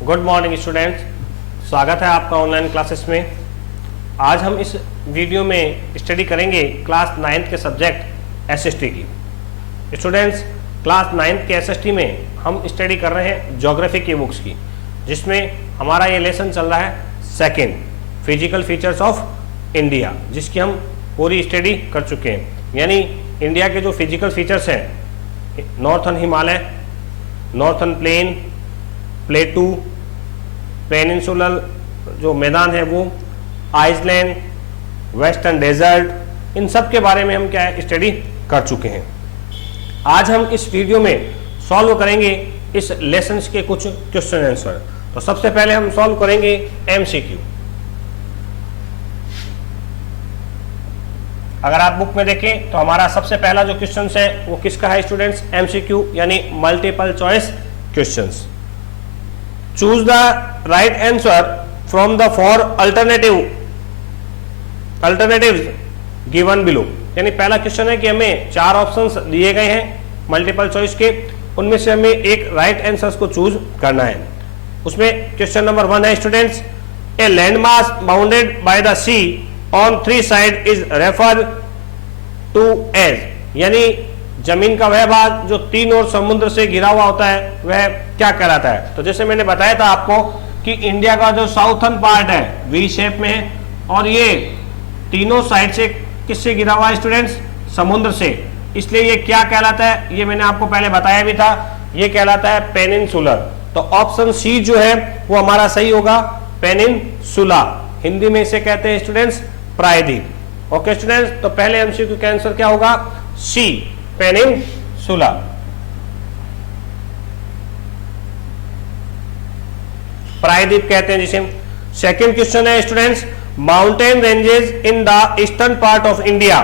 Good morning students, स्वागत है आपका ऑनलाइन क्लासेस में। आज हम इस वीडियो में स्टडी करेंगे क्लास 9th के सब्जेक्ट एसएसटी की। स्टूडेंट्स, क्लास 9th के एसएसटी में हम स्टडी कर रहे हैं ज्योग्राफी की बुक्स की, जिसमें हमारा ये लेसन चल रहा है second, physical features of India, जिसकी हम पूरी स्टडी कर चुके हैं। यानी इंडिया के जो फिजिकल फीचर्स हैं, northern Himalaya, northern plain, plateau, peninsular जो मैदान है वो, आइसलैंड, वेस्टर्न डेजर्ट, इन सब के बारे में हम क्या है स्टडी कर चुके हैं। आज हम इस वीडियो में सॉल्व करेंगे इस लेसन के कुछ क्वेश्चन आंसर। तो सबसे पहले हम सॉल्व करेंगे एमसीक्यू। अगर आप बुक में देखें तो हमारा सबसे पहला जो क्वेश्चन है वो किसका है स्टूडेंट्स? एमसीक्यू यानी multiple choice questions. Choose the right answer from the four alternatives given below. यानी पहला क्वेश्चन है कि हमें चार ऑप्शंस दिए गए हैं मल्टीपल चॉइस के, उनमें से हमें एक राइट आंसर को चूज करना है। उसमें क्वेश्चन नंबर 1 है students, a landmass bounded by the sea on 3 side is refer to as. यानी जमीन का वह भाग जो 3 ओर समुद्र से घिरा हुआ होता है वह क्या कहलाता है? तो जैसे मैंने बताया था आपको कि इंडिया का जो साउथर्न पार्ट है वी शेप में है, और ये तीनों साइड से किससे घिरा हुआ है स्टूडेंट्स? समुद्र से। इसलिए ये क्या कहलाता है? ये मैंने आपको पहले बताया भी था, ये कहलाता है पेनिनसुलर। तो ऑप्शन सी जो है वो हमारा सही होगा, पेनिनसुला। हिंदी में इसे कहते हैं स्टूडेंट्स प्रायद्वीप। ओके स्टूडेंट्स, तो पहले एमसीक्यू का आंसर क्या होगा? C, peninsula. प्रायद्वीप कहते हैं जिसे। सेकंड क्वेश्चन है students, mountain ranges in the eastern part of India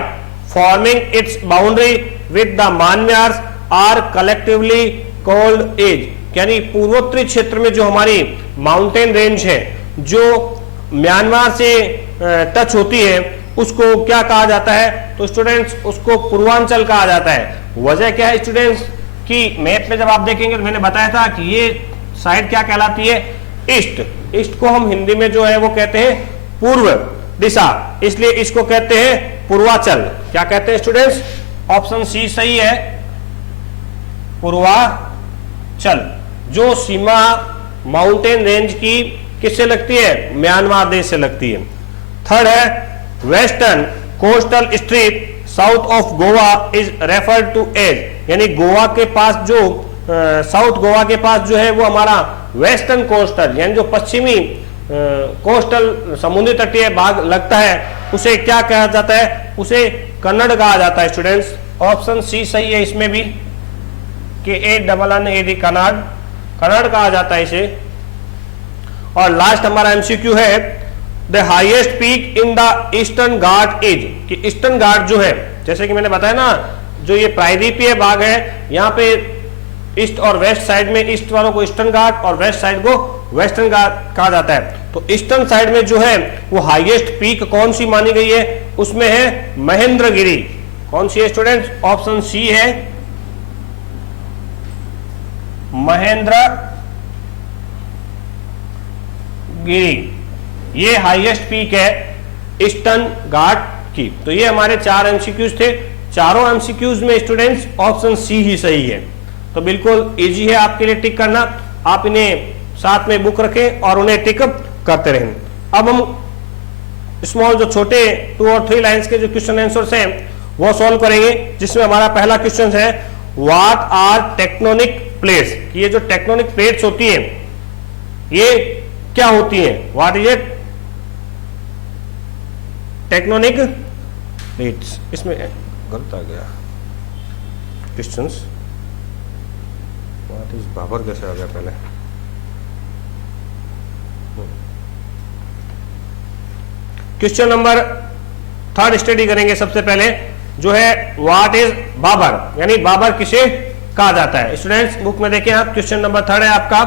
forming its boundary with the Myanmar are collectively called as. यानी पूर्वोत्तरी क्षेत्र में जो हमारी माउंटेन रेंज है जो म्यांमार से टच होती है उसको क्या कहा जाता है? तो स्टूडेंट्स उसको पूर्वांचल कहा जाता है। वजह क्या है स्टूडेंट्स कि मैप में जब आप देखेंगे तो मैंने बताया था कि ये साइड क्या कहलाती है? ईस्ट। ईस्ट को हम हिंदी में जो है वो कहते हैं पूर्व दिशा, इसलिए इसको कहते हैं पूर्वांचल। क्या कहते हैं स्टूडेंट्स? ऑप्शन सी सही है, पूर्वांचल। जो सीमा माउंटेन रेंज की किससे लगती है? म्यांमार देश से लगती है। थर्ड है, western coastal strip south of Goa is referred to as. यानी गोवा के पास जो साउथ गोवा के पास जो है वो हमारा वेस्टर्न कोस्टल यानी जो पश्चिमी कोस्टल समुद्री तटीय भाग लगता है उसे क्या कहा जाता है? उसे कन्नड़ कहा जाता है स्टूडेंट्स। ऑप्शन सी सही है इसमें भी, KANNAD, कन्नड़ कहा जाता है इसे। और लास्ट हमारा एमसीक्यू है, the highest peak in the Eastern Ghat is. कि ईस्टर्न घाट जो है, जैसे कि मैंने बताया ना, जो ये प्रायद्वीपीय भाग है यहाँ पे ईस्ट और वेस्ट साइड में ईस्ट वालों को ईस्टर्न घाट और वेस्ट साइड को वेस्टर्न घाट कहा जाता है। तो ईस्टर्न साइड में जो है वो हाईएस्ट पीक कौन सी मानी गई है? उसमें है महेंद्रगिरी। कौन सी है स्टूडेंट्स? ऑप्शन सी है महेंद्रगिरी। ये हाईएस्ट पीक है ईस्टर्न घाट की। तो ये हमारे 4 एमसीक्यूज थे। चारों एमसीक्यूज में स्टूडेंट्स ऑप्शन सी ही सही है। तो बिल्कुल इजी है आपके लिए टिक करना। आप इन्हें साथ में बुक रखें और उन्हें टिक करते रहें। अब हम स्मॉल जो छोटे 2 और 3 लाइंस के जो क्वेश्चन आंसर्स हैं वो सॉल्व करेंगे, जिसमें हमारा पहला क्वेश्चन है, व्हाट आर टेक्टोनिक प्लेट्स। ये जो टेक्टोनिक प्लेट्स होती है ये क्या होती है? What is it? Tectonic plates. इसमें गलत आ गया क्वेश्चंस। व्हाट इज बाबर कैसे आ गया पहले? क्वेश्चन नंबर 3 स्टडी करेंगे सबसे पहले, जो है व्हाट इज बाबर। यानी बाबर किसे कहा जाता है? स्टूडेंट्स बुक में देखें आप, क्वेश्चन नंबर 3 है आपका,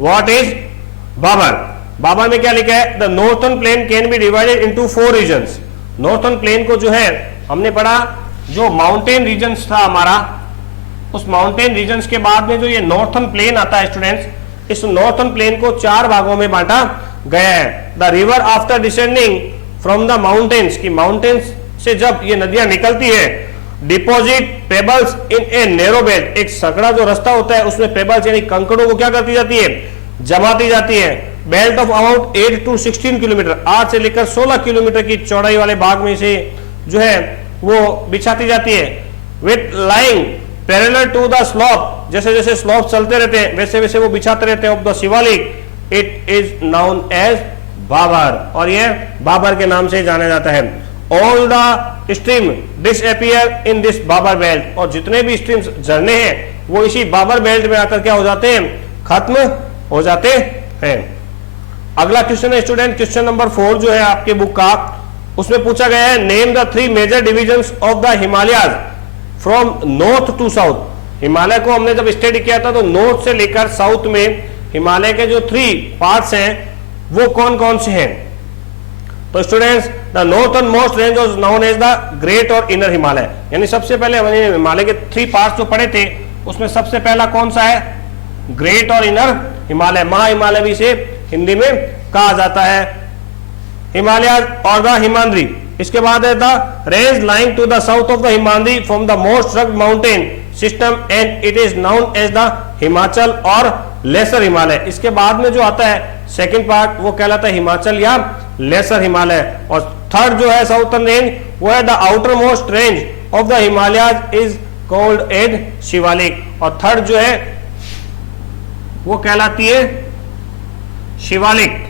व्हाट इज बाबर। बाबर में क्या लिखा है? The northern plain can be divided into 4 regions. Northern plain को जो है हमने पढ़ा, जो माउंटेन रीजन्स था हमारा, उस माउंटेन रीजन्स के बाद में जो ये नॉर्थर्न प्लेन आता है स्टूडेंट्स, इस नॉर्थन प्लेन को 4 भागों में बांटा गया है। The river after descending from the mountains, की माउंटेन्स से जब ये नदियां निकलती है, deposit pebbles in a narrow belt, एक सकड़ा जो रास्ता होता है उसमें पेबल्स यानी कंकड़ों को क्या करती जाती है, जमाती जाती है। Belt of about 8 to 16 kilometre, 8 से लेकर 16 किलोमीटर की चौड़ाई वाले भाग में से जो है वो बिछाती जाती है। With lying parallel to the slope, जैसे जैसे स्लोप चलते रहते हैं वैसे वैसे वो बिछाते रहते हैं। Of the Shivalik it is known as Bhabar, और ये बाबर के नाम से जाना जाता है। All the stream disappear in this Bhabar belt, और जितने भी स्ट्रीम्स झरने हैं वो इसी बाबर बेल्ट में आकर क्या हो जाते हैं, खत्म हो जाते हैं। अगला क्वेश्चन है स्टूडेंट, क्वेश्चन नंबर 4 जो है आपके बुक का, उसमें पूछा गया है name the 3 major divisions of the Himalayas from north to south. Himalaya को हमने जब स्टडी किया था तो नॉर्थ से लेकर साउथ में हिमालय के जो 3 पार्ट्स हैं वो कौन कौन से हैं। तो students, the northernmost range was known as the great और इनर हिमालय, यानी सबसे पहले हमने हिमालय के 3 पार्ट्स जो पढ़े थे उसमें सबसे पहला कौन सा है, ग्रेट और इनर हिमालय, महा हिमालय भी से हिंदी में कहा जाता है, हिमालय और द हिमाद्री। इसके बाद है the range lying to the south of the Himadri from the most rugged mountain system and it is known as the Himachal और लेसर हिमालय। इसके बाद में जो आता है सेकंड पार्ट वो कहलाता है हिमाचल या लेसर हिमालय। और थर्ड जो है साउथर्न रेंज वो है the outermost range of the Himalayas is called as Shivalik, और थर्ड जो है वो कहलाती है शिवालिक।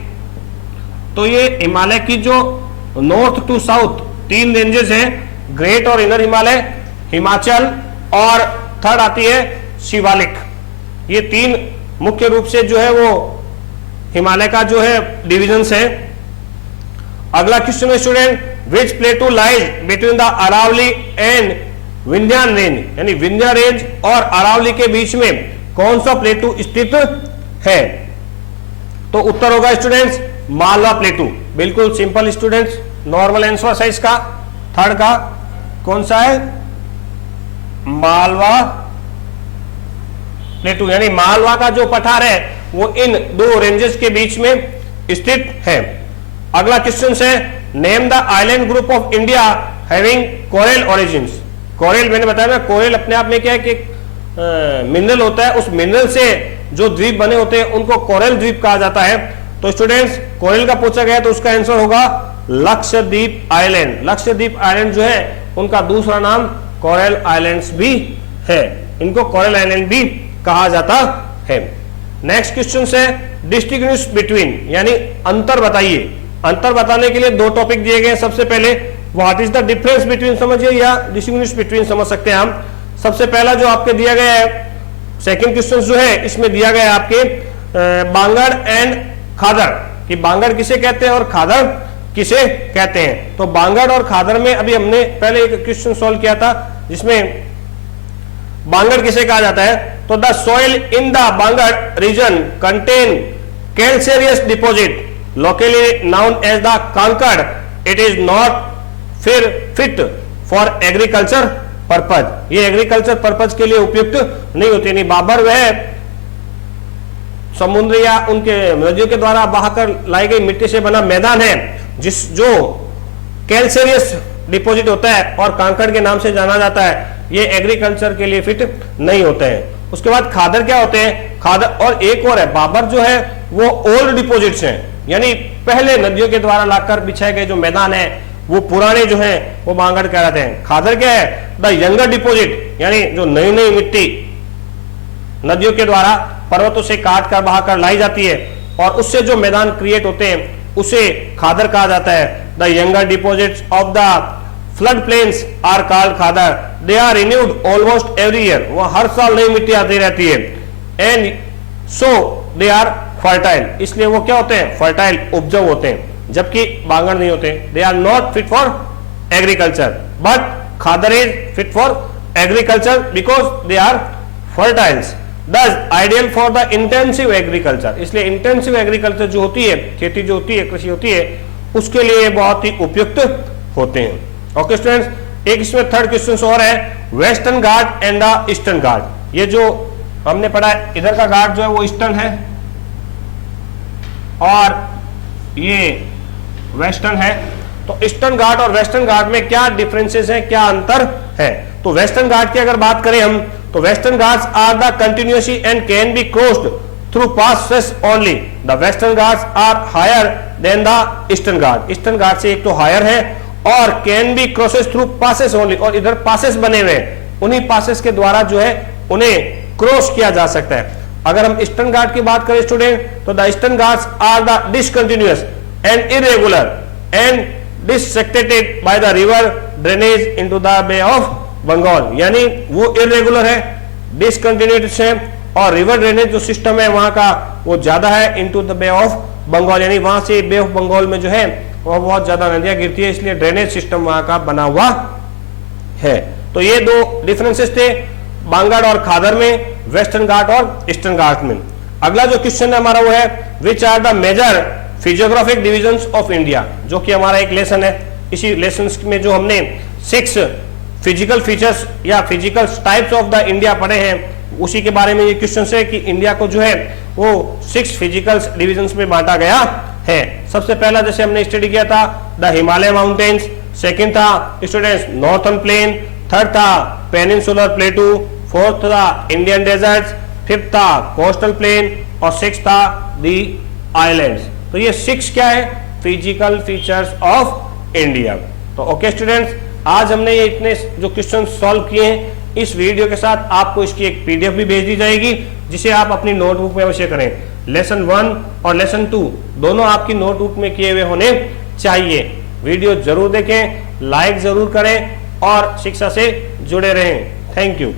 तो ये हिमालय की जो नॉर्थ टू साउथ 3 रेंजेस हैं, ग्रेट और इनर हिमालय, हिमाचल और थर्ड आती है शिवालिक। ये 3 मुख्य रूप से जो है वो हिमालय का जो है डिविजन्स है। अगला क्वेश्चन है student, which plateau lies between the Aravalli and Vindhyan range, यानी विंध्या रेंज और अरावली के बीच में कौन सा प्लेटू स्थित है। तो उत्तर होगा स्टूडेंट्स मालवा प्लेटू, बिल्कुल simple students, normal answer size का थर्ड का कौन सा है, मालवा प्लेटू, यानी मालवा का जो पठार है वो इन 2 रेंजेस के बीच में स्थित है। अगला क्वेश्चन है, name the island group of India having coral origins. Coral मैंने बताया ना, कोरल अपने आप में क्या है कि मिनरल होता है, उस मिनरल से जो द्वीप बने होते हैं उनको कोरल द्वीप कहा जाता है। तो स्टूडेंट्स कोरल का पूछा गया तो उसका आंसर होगा लक्षद्वीप आइलैंड। लक्षद्वीप आइलैंड जो है उनका दूसरा नाम कोरल आइलैंड्स भी है, इनको कोरल आइलैंड भी कहा जाता है। नेक्स्ट क्वेश्चन है, डिस्टिंग्विश बिटवीन, यानी अंतर बताइए। अंतर बताने के लिए 2 टॉपिक दिए गए। सबसे पहले what is the difference between समझिए, या डिस्टिंग्विश बिटवीन समझ सकते हैं हम। सबसे पहला जो आपके दिया गया है सेकंड क्वेश्चन जो है इसमें दिया गया है आपके बांगड़ एंड खादर, कि बांगड़ किसे कहते हैं और खादर किसे कहते हैं। तो बांगड़ और खादर में अभी हमने पहले एक क्वेश्चन सॉल्व किया था जिसमें बांगड़ किसे कहा जाता है। तो the soil in the bangar region contain calcareous deposit locally known as the kankar, it is not fit for agriculture purpose, ये एग्रीकल्चर पर्पज के लिए उपयुक्त नहीं होती। नहीं, बाबर वह समुद्र या उनके नदियों के द्वारा बहाकर लाई गई मिट्टी से बना मैदान है जिस जो कैल्सेरियस डिपॉजिट होता है और कांकड़ के नाम से जाना जाता है, ये एग्रीकल्चर के लिए फिट नहीं होते हैं। उसके बाद खादर क्या होते हैं, खादर और एक और है बाबर जो है वो ओल्ड डिपॉजिट्स हैं, यानी पहले नदियों के द्वारा लाकर बिछाए गए जो मैदान है वो पुराने जो है वो बांगड़ कहलाते हैं। खादर क्या है, द यंगर डिपॉजिट, यानी जो नई नई मिट्टी नदियों के द्वारा पर्वतों से काट कर बहाकर लाई जाती है और उससे जो मैदान क्रिएट होते हैं उसे खादर कहा जाता है। The younger deposits of the flood plains are called khadar, they are renewed almost every year, वो हर साल नई मिट्टी आती रहती है। And so they are fertile, इसलिए वो क्या होते हैं, फर्टाइल, उपजाऊ होते हैं, जबकि बांगड़ नहीं होते। They are not fit for agriculture but khadar is fit for agriculture because they are fertiles, thus ideal for the intensive agriculture, इसलिए इंटेंसिव एग्रीकल्चर जो होती है, खेती जो होती है, कृषि होती है, उसके लिए बहुत ही उपयुक्त होते हैं। ओके स्टूडेंट्स, एक इसमें थर्ड क्वेश्चन और है, Western Ghat and the Eastern Ghat. ये जो हमने पढ़ा है, इधर का घाट जो है वो ईस्टर्न है और ये वेस्टर्न है। तो ईस्टर्न घाट और वेस्टर्न घाट में क्या डिफरेंसेस हैं, क्या अंतर है? तो वेस्टर्न घाट की अगर बात करें हम, तो Western Ghats are the continuously and can be crossed through passes only. The Western Ghats are higher than the Eastern Ghat. Eastern Ghat से एक तो हायर है और can be crosses through passes only, और इधर पासेस बने हुए हैं, उन्हीं पासेस के द्वारा जो है उन्हें क्रॉस किया जा सकता है। अगर हम ईस्टर्न घाट की बात करें स्टूडेंट, तो the Eastern Ghats are the discontinuous and irregular and dissected by the river drainage into the Bay of Bengal. यानी वो इरेगुलर है, डिसकंटिन्यूअस है, और रिवर ड्रेनेज जो सिस्टम है वहां का वो ज्यादा है into the Bay of Bengal, यानी वहां से बे ऑफ बंगाल में जो है वो बहुत ज्यादा नदियां गिरती है, इसलिए ड्रेनेज सिस्टम वहां का बना हुआ है। तो ये दो डिफरेंसेस थे बांगड़ और खादर में, वेस्टर्न घाट और ईस्टर्न घाट में। अगला जो क्वेश्चन है हमारा वो है which are the major physiographic divisions of India, जो कि हमारा एक लेसन है। इसी लेसन में जो हमने 6 फिजिकल फीचर्स या physical types of the India पढ़े हैं, उसी के बारे में ये क्वेश्चन है कि इंडिया को जो है वो 6 फिजिकल डिविजन्स में बांटा गया है। सबसे पहला जैसे हमने स्टडी किया था द हिमालय माउंटेन्स, सेकंड था स्टूडेंट्स नॉर्थर्न प्लेन, थर्ड था पेनिनसुलर प्लेटू, फोर्थ था इंडियन डेजर्ट्स, फिफ्थ था कोस्टल प्लेन और सिक्स्थ था दी आइलैंड्स। तो ये 6 क्या है? Physical features of India. तो ओके स्टूडेंट्स, आज हमने ये इतने जो क्वेश्चन सॉल्व किए हैं, इस वीडियो के साथ आपको इसकी एक पीडीएफ भी भेज दी जाएगी, जिसे आप अपनी नोटबुक में अवश्य करें। लेसन 1 और लेसन 2 दोनों आपकी नोटबुक में किए हुए होने चाहिए। वीडियो जरूर देखें, लाइक जरूर करें और शिक्षा से जुड़े रहें। Thank you.